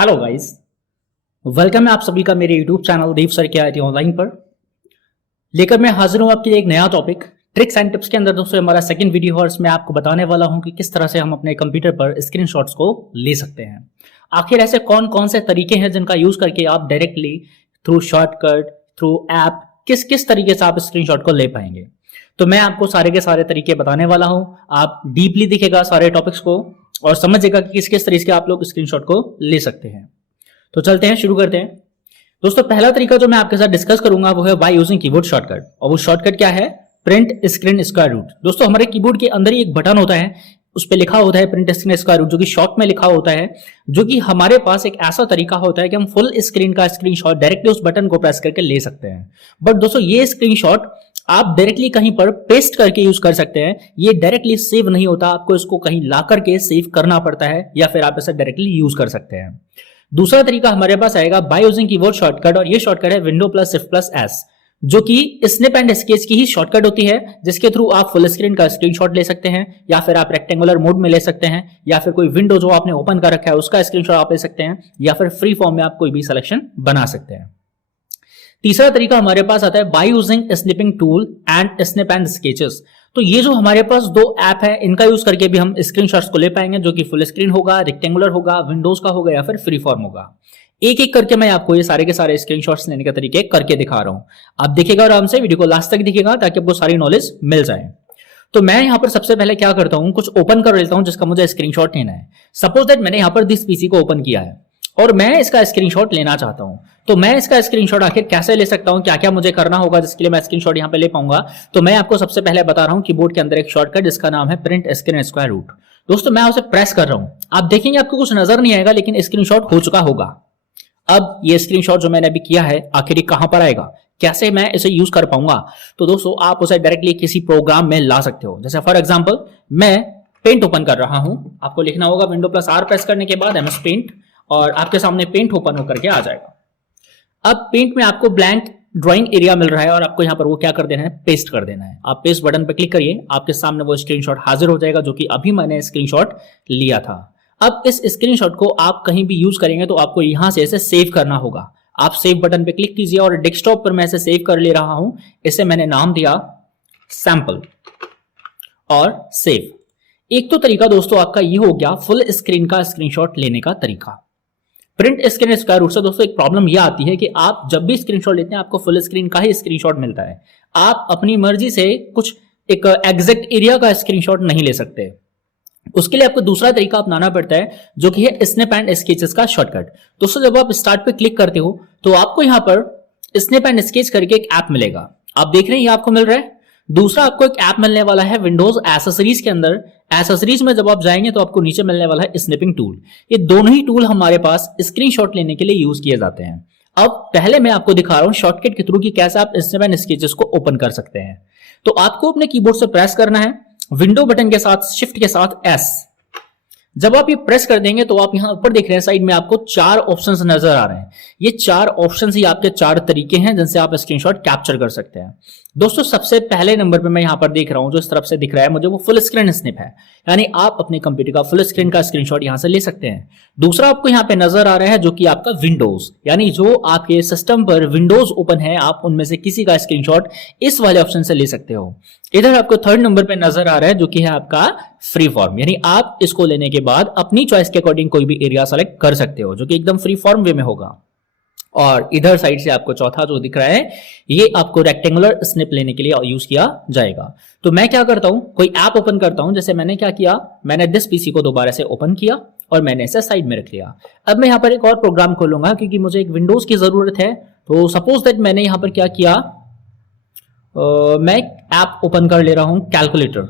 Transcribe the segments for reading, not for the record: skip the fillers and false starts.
Hello guys, welcome है आप सभी का मेरे यूट्यूब चैनल दीप सर के आईटी ऑनलाइन पर। लेकर मैं हाजिर हूं आपके लिए एक नया टॉपिक ट्रिक्स एंड टिप्स के अंदर। दोस्तों हमारा सेकंड वीडियो और इसमें आपको बताने वाला हूं कि किस तरह से हम अपने कंप्यूटर पर स्क्रीनशॉट्स को ले सकते हैं। आखिर ऐसे कौन कौन से तरीके हैं जिनका यूज करके आप directly through shortcut through app किस किस तरीके से आप स्क्रीनशॉट को ले पाएंगे। तो मैं आपको सारे के सारे तरीके बताने वाला हूं। आप डीपली दिखेगा सारे टॉपिक्स को और समझेगा कि किस किस तरीके से आप लोग स्क्रीनशॉट को ले सकते हैं। तो चलते हैं, शुरू करते हैं। दोस्तों पहला तरीका जो मैं आपके साथ डिस्कस करूंगा वो है बाय यूजिंग कीबोर्ड शॉर्टकट, और वो शॉर्टकट क्या है? Print screen square root. दोस्तों हमारे कीबोर्ड के अंदर ही एक बटन होता है, उस पर लिखा होता है प्रिंट स्क्रीन स्क्वायर रूट, जो कि शॉर्ट में लिखा होता है, जो कि हमारे पास एक ऐसा तरीका होता है कि हम फुल स्क्रीन का स्क्रीनशॉट डायरेक्टली उस बटन को प्रेस करके ले सकते हैं। बट दोस्तों ये स्क्रीनशॉट आप डायरेक्टली कहीं पर पेस्ट करके यूज कर सकते हैं, ये डायरेक्टली सेव नहीं होता, आपको इसको कहीं ला करके सेव करना पड़ता है, या फिर आप इसे डायरेक्टली यूज कर सकते हैं। दूसरा तरीका हमारे पास आएगा बाय यूजिंग कीबोर्ड शॉर्टकट, और ये शॉर्टकट है window plus shift plus S, जो कि स्नैप एंड स्केच की ही शॉर्टकट होती है, जिसके थ्रू आप फुल स्क्रीन का स्क्रीनशॉट ले सकते हैं, या फिर आप रेक्टेंगुलर मोड में ले सकते हैं, या फिर कोई विंडो जो आपने ओपन कर रखा है उसका स्क्रीनशॉट आप ले सकते हैं, या फिर फ्री फॉर्म में आप कोई भी सिलेक्शन बना सकते हैं। तीसरा तरीका हमारे पास आता है by using snipping tool and snap and sketches. तो ये जो हमारे पास दो ऐप है, इनका यूज करके भी हम स्क्रीनशॉट्स को ले पाएंगे, जो कि फुल स्क्रीन होगा, रेक्टेंगुलर होगा, विंडोज का होगा, या फिर फ्री फॉर्म होगा। एक एक करके मैं आपको ये सारे के सारे स्क्रीनशॉट्स लेने के तरीके करके दिखा रहा हूं। आप देखिएगा आराम से, वीडियो को लास्ट तक दिखेगा ताकि आपको सारी नॉलेज मिल जाए। तो मैं यहां पर सबसे पहले क्या करता हूं, कुछ ओपन कर लेता हूं जिसका मुझे स्क्रीनशॉट लेना है। सपोज दैट मैंने यहां पर दिस पीसी को ओपन किया है और मैं इसका स्क्रीनशॉट लेना चाहता हूं। तो मैं इसका स्क्रीनशॉट आखिर कैसे ले सकता हूं, क्या क्या मुझे करना होगा जिसके लिए मैं स्क्रीनशॉट यहां पे ले पाऊंगा। तो मैं आपको सबसे पहले बता रहा हूं कीबोर्ड के अंदर एक शॉर्टकट जिसका नाम है प्रिंट स्क्रीन स्क्वायर रूट। दोस्तों मैं उसे प्रेस कर रहा हूं, आप देखेंगे आपको कुछ नजर नहीं आएगा, लेकिन स्क्रीनशॉट हो चुका होगा। अब ये स्क्रीनशॉट जो मैंने अभी किया है आखिर ये कहां पर आएगा, कैसे मैं इसे यूज कर पाऊंगा। तो दोस्तों आप उसे डायरेक्टली किसी प्रोग्राम में ला सकते हो। जैसे फॉर एग्जांपल मैं पेंट ओपन कर रहा हूं, आपको लिखना होगा विंडो प्लस आर प्रेस करने के बाद एमएस पेंट, और आपके सामने पेंट ओपन होकर के आ जाएगा। अब पेंट में आपको ब्लैंक ड्राइंग एरिया मिल रहा है, और आपको यहां पर वो क्या कर देना है, पेस्ट कर देना है। आप पेस्ट बटन पर क्लिक करिए, आपके सामने वो स्क्रीनशॉट हाजिर हो जाएगा, जो कि अभी मैंने स्क्रीनशॉट लिया था। अब इस स्क्रीनशॉट को आप कहीं भी यूज करेंगे तो आपको यहां से इसे सेव करना होगा। आप सेव बटन पे क्लिक कीजिए, और डेस्कटॉप पर मैं इसे सेव कर ले रहा हूं। इसे मैंने नाम दिया सैंपल और सेव। एक तो तरीका दोस्तों आपका ये हो गया फुल स्क्रीन का स्क्रीनशॉट लेने का तरीका। प्रिंट स्क्रीन स्क्वायर रूट से दोस्तों एक प्रॉब्लम यह आती है कि आप जब भी स्क्रीनशॉट लेते हैं आपको फुल स्क्रीन का ही स्क्रीनशॉट मिलता है। आप अपनी मर्जी से कुछ एक एग्जैक्ट एरिया का स्क्रीनशॉट नहीं ले सकते। उसके लिए आपको दूसरा तरीका अपनाना पड़ता है, जो कि है स्नैप एंड स्केचेस का शॉर्टकट। दोस्तों जब आप स्टार्ट पे क्लिक करते हो तो आपको यहां पर स्नैप एंड स्केच करके एक ऐप मिलेगा। आप देख रहे हैं ये आपको मिल रहा है। दूसरा आपको एक ऐप मिलने वाला है विंडोज एसेसरीज के अंदर। एसेसरीज में जब आप जाएंगे तो आपको नीचे मिलने वाला है स्निपिंग टूल। ये दोनों ही टूल हमारे पास स्क्रीनशॉट लेने के लिए यूज किए जाते हैं। अब पहले मैं आपको दिखा रहा हूं शॉर्टकट के थ्रू कि कैसे आप स्नैप एंड स्केचेस को ओपन कर सकते हैं। तो आपको अपने कीबोर्ड से प्रेस करना है विंडो बटन के साथ शिफ्ट के साथ एस। जब आप ये प्रेस कर देंगे तो आप यहां ऊपर देख रहे हैं साइड में आपको चार ऑप्शंस नजर आ रहे हैं। ये चार ऑप्शंस ही आपके चार तरीके हैं जिनसे आप स्क्रीनशॉट कैप्चर कर सकते हैं। दोस्तों सबसे पहले नंबर पे मैं यहां पर देख रहा हूं, जो इस तरफ से दिख रहा है मुझे, वो फुल स्क्रीन स्निप है, यानी आप अपने कंप्यूटर का फुल स्क्रीन का स्क्रीनशॉट यहां से ले सकते हैं। दूसरा आपको यहां पे नजर आ रहा है जो कि आपका विंडोज, यानी जो आपके सिस्टम पर विंडोज ओपन है आप उनमें से किसी का स्क्रीनशॉट इस वाले ऑप्शन से ले सकते हो। इधर आपको थर्ड नंबर पे नजर आ रहा है जो कि है आपका फ्री फॉर्म, यानी आप इसको लेने के बाद अपनी चॉइस के अकॉर्डिंग कोई भी एरिया सेलेक्ट कर सकते हो, जो कि एकदम फ्री फॉर्म वे में होगा। और इधर साइड से आपको चौथा जो दिख रहा है ये आपको रेक्टेंगुलर स्निप लेने के लिए यूज किया जाएगा। तो मैं क्या करता हूं, कोई ऐप ओपन करता हूं। जैसे मैंने क्या किया, मैंने दिस पीसी को दोबारा से ओपन किया और मैंने इसे साइड में रख लिया। अब मैं यहां पर एक और प्रोग्राम खोलूंगा क्योंकि मुझे एक विंडोज की जरूरत है। तो सपोज दैट मैंने यहां पर क्या किया, मैं एक ऐप ओपन कर ले रहा हूं कैलकुलेटर।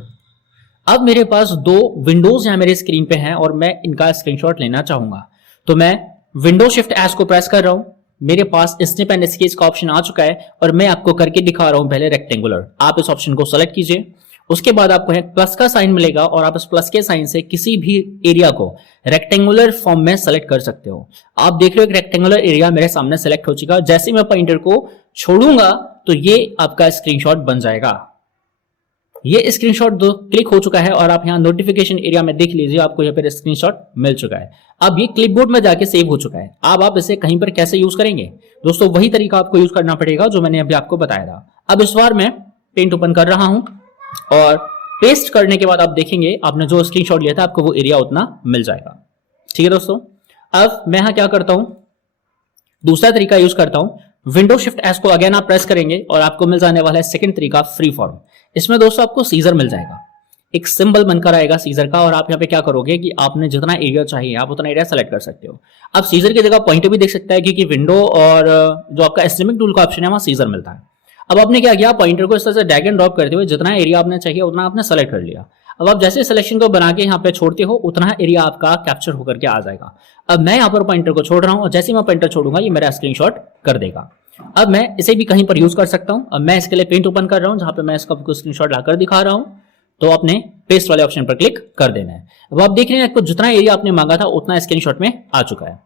अब मेरे पास दो विंडोज यहां मेरे स्क्रीन पे हैं और मैं इनका स्क्रीनशॉट लेना चाहूंगा। तो मैं विंडो शिफ्ट एस को प्रेस कर रहा हूं, मेरे पास स्निप एंड स्केच का ऑप्शन आ चुका है और मैं आपको करके दिखा रहा हूं पहले रेक्टेंगुलर। आप इस ऑप्शन को सेलेक्ट कीजिए, उसके बाद आपको एक प्लस का साइन मिलेगा और आप इस प्लस के साइन से किसी भी एरिया को रेक्टेंगुलर फॉर्म में सेलेक्ट कर सकते हो। आप देख रहे हो एक रेक्टेंगुलर एरिया मेरे सामने सेलेक्ट हो चुका है। जैसे मैं पॉइंटर को छोड़ूंगा तो ये आपका स्क्रीनशॉट बन जाएगा। ये स्क्रीनशॉट दो क्लिक हो चुका है और आप यहाँ नोटिफिकेशन एरिया में देख लीजिए, आपको यहाँ पर स्क्रीनशॉट मिल चुका है। अब ये क्लिपबोर्ड में जाके सेव हो चुका है। अब आप इसे कहीं पर कैसे यूज करेंगे दोस्तों, वही तरीका आपको यूज करना पड़ेगा जो मैंने अभी आपको बताया था। अब इस बार मैं पेंट ओपन कर रहा हूं और पेस्ट करने के बाद आप देखेंगे आपने जो स्क्रीनशॉट लिया था आपको वो एरिया उतना मिल जाएगा। ठीक है दोस्तों, अब मैं यहां क्या करता हूं, दूसरा तरीका यूज करता हूं। विंडो शिफ्ट एस को अगेन आप प्रेस करेंगे और आपको मिल जाने वाला है सेकंड तरीका, फ्री फॉर्म। इसमें दोस्तों आपको सीजर मिल जाएगा, एक सिंबल बनकर आएगा सीजर का, और आप यहाँ पे क्या करोगे कि आपने जितना एरिया चाहिए आप उतना एरिया सेलेक्ट कर सकते हो। अब सीजर की जगह पॉइंटर भी देख सकता है, क्योंकि विंडो और जो आपका स्निपिंग टूल का ऑप्शन है वहां सीजर मिलता है। अब आपने क्या किया, पॉइंटर को इस तरह से ड्रैग एंड ड्रॉप करते हुए जितना एरिया आपने चाहिए उतना आपने सेलेक्ट कर लिया। अब आप जैसे सिलेक्शन को बना के यहाँ पे छोड़ते हो उतना एरिया आपका कैप्चर होकर के आ जाएगा। अब मैं यहाँ पर पॉइंटर को छोड़ रहा हूँ और जैसे मैं पॉइंटर छोड़ूंगा ये मेरा स्क्रीनशॉट कर देगा। अब मैं इसे भी कहीं पर यूज कर सकता हूँ। अब मैं इसके लिए पेंट ओपन कर रहा हूँ जहां पे मैं इसका स्क्रीनशॉट लाकर दिखा रहा हूँ, तो आपने पेस्ट वाले ऑप्शन पर क्लिक कर देना है। अब आप देख रहे हैं आपको जितना एरिया आपने मांगा था उतना स्क्रीनशॉट में आ चुका है।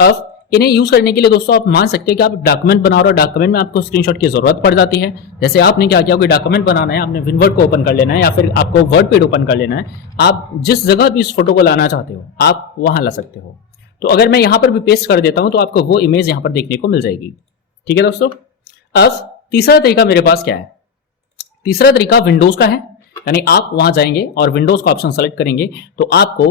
अब इन्हें यूज करने के लिए दोस्तों आप मान सकते हैं कि आप डॉक्यूमेंट बना रहे हो, डॉक्यूमेंट में आपको स्क्रीनशॉट की जरूरत पड़ जाती है। जैसे आपने क्या किया, कोई डॉक्यूमेंट बनाना है, आपने विनवर्ड को ओपन कर लेना है या फिर आपको वर्ड पेड ओपन कर लेना है। आप जिस जगह भी इस फोटो को लाना चाहते हो आप वहां ला सकते हो। तो अगर मैं यहां पर भी पेस्ट कर देता हूं तो आपको वो इमेज यहां पर देखने को मिल जाएगी। ठीक है दोस्तों, अब तीसरा तरीका मेरे पास क्या है, तीसरा तरीका विंडोज का है। यानी आप वहां जाएंगे और विंडोज का ऑप्शन सेलेक्ट करेंगे तो आपको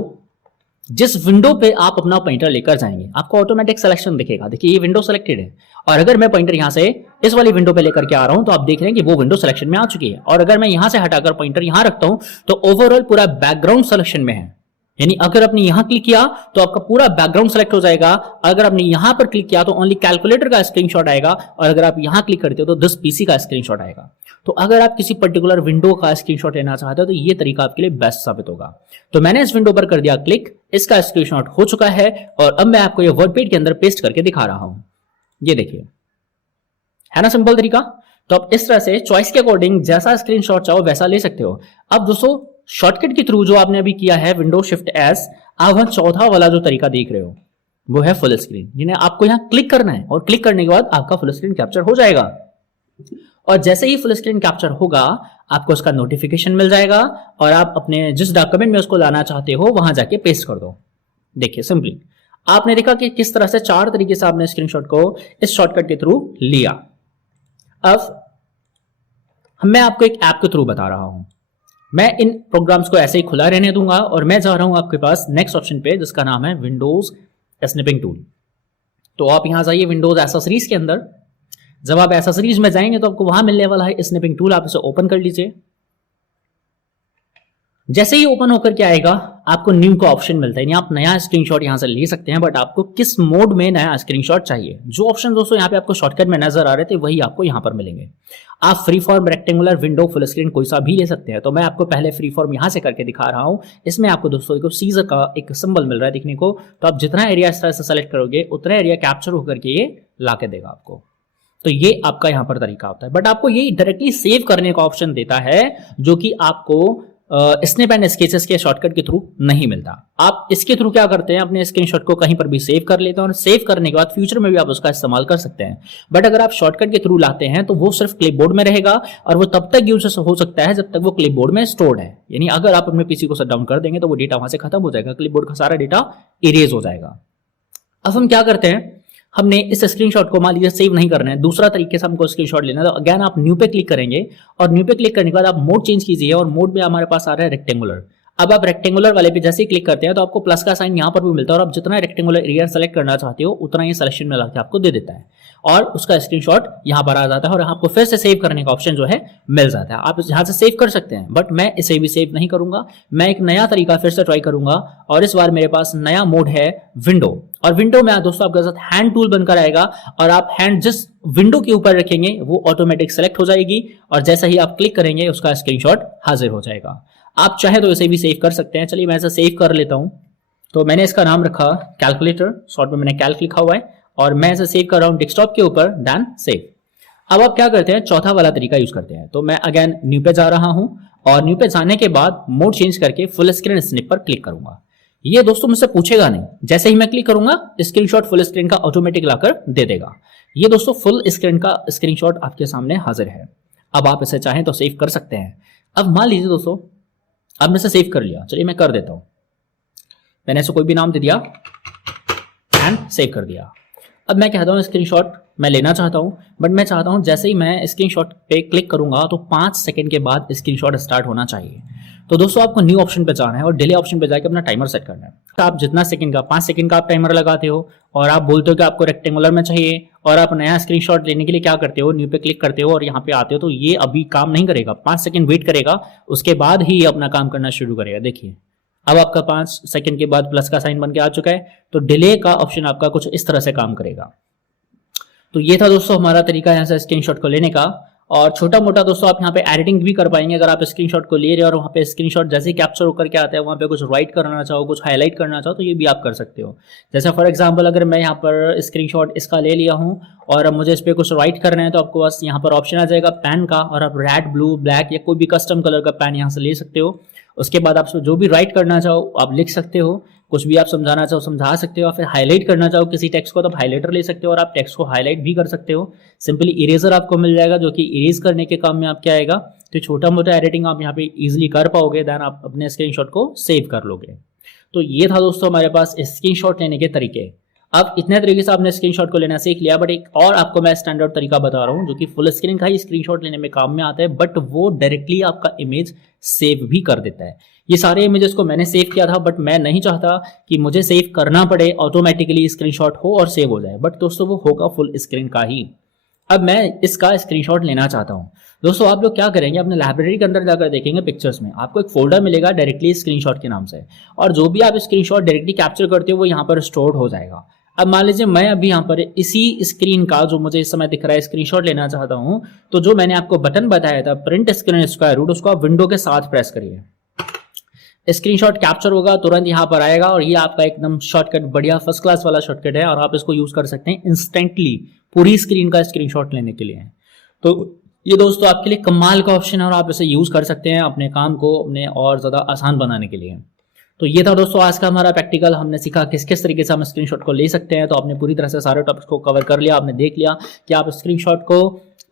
जिस विंडो पे आप अपना पॉइंटर लेकर जाएंगे आपको ऑटोमेटिक सिलेक्शन दिखेगा। देखिए ये विंडो सेलेक्टेड है, और अगर मैं पॉइंटर यहां से इस वाली विंडो पे लेकर के आ रहा हूं तो आप देख रहे हैं कि वो विंडो सिलेक्शन में आ चुकी है। और अगर मैं यहां से हटाकर पॉइंटर यहां रखता हूं तो ओवरऑल पूरा बैकग्राउंड सिलेक्शन में है। यानी अगर आपने यहां क्लिक किया तो आपका पूरा बैकग्राउंड सेलेक्ट हो जाएगा, अगर आपने यहां पर क्लिक किया तो ओनली कैलकुलेटर का स्क्रीनशॉट आएगा, और अगर आप यहां क्लिक करते हो तो दिस पीसी का स्क्रीनशॉट आएगा। तो अगर आप किसी पर्टिकुलर विंडो का स्क्रीनशॉट लेना चाहते हो तो ये तरीका आपके लिए बेस्ट साबित होगा। तो मैंने इस विंडो पर कर दिया क्लिक, इसका स्क्रीनशॉट हो चुका है और अब मैं आपको ये वर्डपेड के अंदर पेस्ट करके दिखा रहा हूं। ये देखिए, है ना सिंपल तरीका। तो आप इस तरह से चॉइस के अकॉर्डिंग जैसा स्क्रीनशॉट चाहो वैसा ले सकते हो। अब दोस्तों शॉर्टकट के थ्रू जो आपने अभी किया है विंडो शिफ्ट एस, आप वहां चौथा वाला जो तरीका देख रहे हो वो है फुल स्क्रीन। यानी आपको यहां क्लिक करना है और क्लिक करने के बाद आपका फुल स्क्रीन कैप्चर हो जाएगा। और जैसे ही फुल स्क्रीन कैप्चर होगा आपको उसका नोटिफिकेशन मिल जाएगा और आप अपने जिस डॉक्यूमेंट में उसको लाना चाहते हो वहां जाके पेस्ट कर दो। देखिए सिंपली आपने देखा कि किस तरह से चार तरीके से आपने स्क्रीनशॉट को इस शॉर्टकट के थ्रू लिया। अब मैं आपको एक ऐप के थ्रू बता रहा हूं। मैं इन प्रोग्राम्स को ऐसे ही खुला रहने दूंगा और मैं जा रहा हूं आपके पास नेक्स्ट ऑप्शन पे जिसका नाम है विंडोज स्निपिंग टूल। तो आप यहां जाइए विंडोज एसेसरीज के अंदर। जब आप एसेसरीज में जाएंगे तो आपको वहां मिलने वाला है स्निपिंग टूल, आप इसे ओपन कर लीजिए। जैसे ही ओपन होकर के आएगा आपको न्यू का ऑप्शन मिलता है, यानी आप नया स्क्रीनशॉट यहां से ले सकते हैं, बट आपको किस मोड में नया स्क्रीनशॉट चाहिए। जो ऑप्शन दोस्तों यहां पे आपको शॉर्टकट में नजर आ रहे थे वही आपको यहां पर मिलेंगे। आप free form, rectangular, window, full screen कोई सा भी ले सकते हैं। तो मैं आपको पहले फ्री फॉर्म यहां से करके दिखा रहा हूं। इसमें आपको दोस्तों सीजर का एक सिंबल मिल रहा है देखने को। तो आप जितना एरिया इस तरह से सेलेक्ट करोगे उतना एरिया कैप्चर होकर के ये ला के देगा आपको। तो ये आपका यहां पर तरीका होता है, बट आपको ये डायरेक्टली सेव करने का ऑप्शन देता है जो कि आपको स्नैप एंड स्केचेस के शॉर्टकट के थ्रू नहीं मिलता। आप इसके थ्रू क्या करते हैं, अपने स्क्रीनशॉट को कहीं पर भी सेव कर लेते हैं और सेव करने के बाद फ्यूचर में भी आप उसका इस्तेमाल कर सकते हैं। बट अगर आप शॉर्टकट के थ्रू लाते हैं तो वो सिर्फ क्लिपबोर्ड में रहेगा और वो तब तक यूज हो सकता है जब तक वो क्लिपबोर्ड में स्टोर्ड है। यानी अगर आप अपने पीसी को शट डाउन कर देंगे तो वो डेटा वहां से खत्म हो जाएगा, क्लिपबोर्ड का सारा डेटा इरेज हो जाएगा। अब हम क्या करते हैं, हमने इस स्क्रीनशॉट को मान लीजिए सेव नहीं करना है, दूसरा तरीके से हमको स्क्रीनशॉट लेना है। तो अगेन आप न्यू पे क्लिक करेंगे और न्यू पे क्लिक करने के बाद आप मोड चेंज कीजिए और मोड में हमारे पास आ रहा है रेक्टेंगुलर। अब आप रेक्टेंगुलर वाले पे जैसे ही क्लिक करते हैं तो आपको प्लस का साइन यहां पर भी मिलता है और आप जितना रेक्टेंगुलर एरिया सेलेक्ट करना चाहते हो उतना ये सिलेक्शन में लाके आपको दे देता है और उसका स्क्रीनशॉट यहां पर आ जाता है और आपको फिर से सेव करने का ऑप्शन जो है मिल जाता है। आप यहां से सेव कर सकते हैं, बट मैं इसे भी सेव नहीं करूंगा। मैं एक नया तरीका फिर से ट्राई करूंगा और इस बार मेरे पास नया मोड है विंडो। और विंडो में दोस्तों आपके साथ हैंड टूल बनकर आएगा और आप हैंड जिस विंडो के ऊपर रखेंगे वो ऑटोमेटिक सेलेक्ट हो जाएगी और जैसा ही आप क्लिक करेंगे उसका स्क्रीनशॉट हाजिर हो जाएगा। आप चाहे तो इसे भी सेव कर सकते हैं। चलिए मैं इसे सेव कर लेता हूं। तो मैंने इसका नाम रखा कैलकुलेटर, शॉर्ट में मैंने कैल्क लिखा हुआ है और मैं इसे सेव कर रहा हूं डेस्कटॉप के ऊपर, डन सेव। अब आप क्या करते हैं, चौथा वाला तरीका यूज करते हैं। तो मैं अगेन न्यू पे जा रहा हूं और न्यू पे जाने के बाद मोड चेंज करके फुल स्क्रीन स्निप पर क्लिक करूंगा। ये दोस्तों मुझसे पूछेगा नहीं, जैसे ही मैं क्लिक करूंगा स्क्रीनशॉट फुल स्क्रीन का ऑटोमेटिक लाकर दे देगा। ये दोस्तों फुल स्क्रीन का स्क्रीनशॉट आपके सामने हाजिर है। अब आप इसे चाहें तो सेव कर सकते हैं। अब मान लीजिए दोस्तों आपने इसे सेव कर लिया, चलिए मैं कर देता हूं, मैंने इसे कोई भी नाम दे दिया एंड सेव कर दिया। अब मैं कहता हूँ स्क्रीनशॉट मैं लेना चाहता हूँ, बट मैं चाहता हूँ जैसे ही मैं स्क्रीनशॉट पे क्लिक करूंगा तो 5 सेकंड के बाद स्क्रीनशॉट स्टार्ट होना चाहिए। तो दोस्तों आपको न्यू ऑप्शन पे जाना है और डिले ऑप्शन पे जाकर अपना टाइमर सेट करना है। तो आप जितना सेकंड का 5 सेकंड का आप टाइमर लगाते हो और आप बोलते हो कि आपको रेक्टेंगुलर में चाहिए और आप नया स्क्रीनशॉट लेने के लिए क्या करते हो, न्यू पे क्लिक करते हो और यहाँ पे आते हो, तो ये अभी काम नहीं करेगा, 5 सेकंड वेट करेगा, उसके बाद ही अपना काम करना शुरू करेगा। देखिए अब आपका 5 सेकंड के बाद प्लस का साइन बन के आ चुका है, तो डिले का ऑप्शन आपका कुछ इस तरह से काम करेगा। तो ये था दोस्तों हमारा तरीका यहाँ से स्क्रीनशॉट को लेने का। और छोटा मोटा दोस्तों आप यहाँ पे एडिटिंग भी कर पाएंगे अगर आप स्क्रीनशॉट को ले रहे हो और वहाँ पे स्क्रीनशॉट जैसे ही कैप्चर होकर के आता है वहाँ पे कुछ राइट करना चाहो, कुछ हाईलाइट करना चाहो, तो ये भी आप कर सकते हो। जैसे फॉर एग्जांपल अगर मैं यहाँ पर स्क्रीनशॉट इसका ले लिया हूँ और अब मुझे इस पर कुछ राइट करना है, तो आपको बस यहाँ पर ऑप्शन आ जाएगा पेन का और आप रेड, ब्लू, ब्लैक या कोई भी कस्टम कलर का पेन यहाँ से ले सकते हो। उसके बाद आप जो भी राइट करना चाहो आप लिख सकते हो, कुछ भी आप समझाना चाहो समझा सकते हो, फिर हाईलाइट करना चाहो किसी टेक्स्ट को तो आप हाईलाइटर ले सकते हो और आप टेक्स्ट को हाईलाइट भी कर सकते हो। सिंपली इरेजर आपको मिल जाएगा जो कि इरेज करने के काम में आपके आएगा। तो छोटा मोटा एडिटिंग आप यहाँ पे इजीली कर पाओगे, देन आप अपने स्क्रीनशॉट को सेव कर लोगे। तो ये था दोस्तों हमारे पास स्क्रीनशॉट लेने के तरीके। अब इतने तरीके से आपने स्क्रीनशॉट को लेना सीख लिया, बट एक और आपको मैं स्टैंडर्ड तरीका बता रहा हूँ जो कि फुल स्क्रीन का ही स्क्रीनशॉट लेने में काम में आता है, बट वो डायरेक्टली आपका इमेज सेव भी कर देता है। ये सारे इमेजेस को मैंने सेव किया था, बट मैं नहीं चाहता कि मुझे सेव करना पड़े, ऑटोमेटिकली स्क्रीनशॉट हो और सेव हो जाए, बट दोस्तों वो होगा फुल स्क्रीन का ही। अब मैं इसका स्क्रीनशॉट लेना चाहता हूँ। दोस्तों आप लोग क्या करेंगे, अपने लाइब्रेरी के अंदर जाकर देखेंगे पिक्चर्स में आपको एक फोल्डर मिलेगा डायरेक्टली स्क्रीनशॉट के नाम से, और जो भी आप स्क्रीनशॉट डायरेक्टली कैप्चर करते हो वो यहाँ पर स्टोर हो जाएगा। अब मान लीजिए मैं अभी यहाँ पर इसी स्क्रीन का जो मुझे इस समय दिख रहा है स्क्रीनशॉट लेना चाहता हूँ, तो जो मैंने आपको बटन बताया था प्रिंट स्क्रीन स्क्वायर रूट, उसको आप विंडो के साथ प्रेस करिए, स्क्रीनशॉट कैप्चर होगा, तुरंत यहाँ पर आएगा और ये आपका एकदम शॉर्टकट बढ़िया फर्स्ट क्लास वाला शॉर्टकट है और आप इसको यूज कर सकते हैं इंस्टेंटली पूरी स्क्रीन का स्क्रीनशॉट लेने के लिए। तो ये दोस्तों आपके लिए कमाल का ऑप्शन है और आप इसे यूज कर सकते हैं अपने काम को अपने और ज्यादा आसान बनाने के लिए। तो ये था दोस्तों आज का हमारा प्रैक्टिकल, हमने सीखा किस किस तरीके से हम स्क्रीनशॉट को ले सकते हैं। तो आपने पूरी तरह से सारे टॉपिक्स को कवर कर लिया, आपने देख लिया कि आप स्क्रीनशॉट को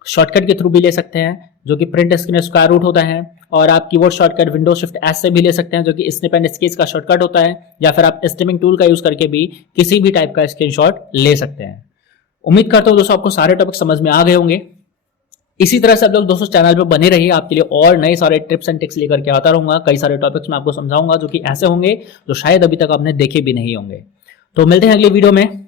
शॉर्टकट के थ्रू भी ले सकते हैं जो कि प्रिंट स्क्रीन स्क्वायर रूट होता है, और आप keyboard shortcut window shift S से भी ले सकते हैं जो कि स्निप एंड स्केच का शॉर्टकट होता है, या फिर आप स्ट्रीमिंग टूल का यूज करके भी किसी भी टाइप का स्क्रीनशॉट ले सकते हैं। उम्मीद करता हूं दोस्तों आपको सारे टॉपिक समझ में आ गए होंगे। इसी तरह से आप लोग दोस्तों चैनल पे बने रहिए, आपके लिए और नए सारे टिप्स एंड ट्रिक्स लेकर के आता रहूंगा। कई सारे टॉपिक्स मैं आपको समझाऊंगा जो कि ऐसे होंगे जो शायद अभी तक आपने देखे भी नहीं होंगे। तो मिलते हैं अगली वीडियो में।